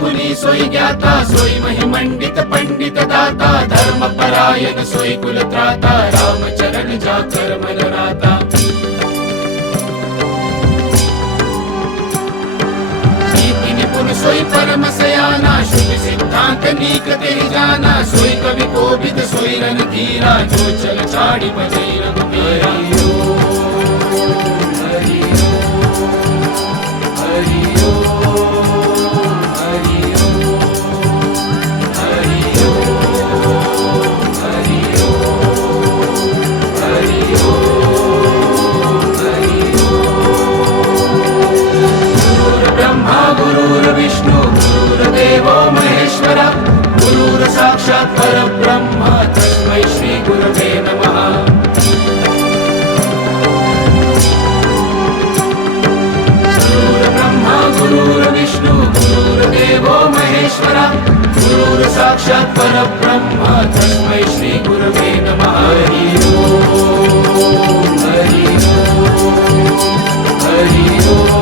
गुणी सोई ज्ञाता सोई महिमंडित पंडित दाता धर्मपरायण सोई कुलत्राता रामचरण जाकर मन राता नीति निपुण सोई परम सयाना शुभ सिद्धांत नीक तेहि जाना सोई कवि कोविद सोई रणधीरा जो चल चाड़ी बजै रघुबीरा विष्णु गुरुर्देवो महेश्वरा गुरुर् साक्षात् परब्रह्म तस्मै श्री गुरवे नमः गुरुर्ब्रह्मा गुरुर्विष्णु गुरुर्देवो महेश्वरा गुरुर् साक्षात् परब्रह्म तस्मै श्री गुरवे नमः हरि ओम हरि ओम हरि ओम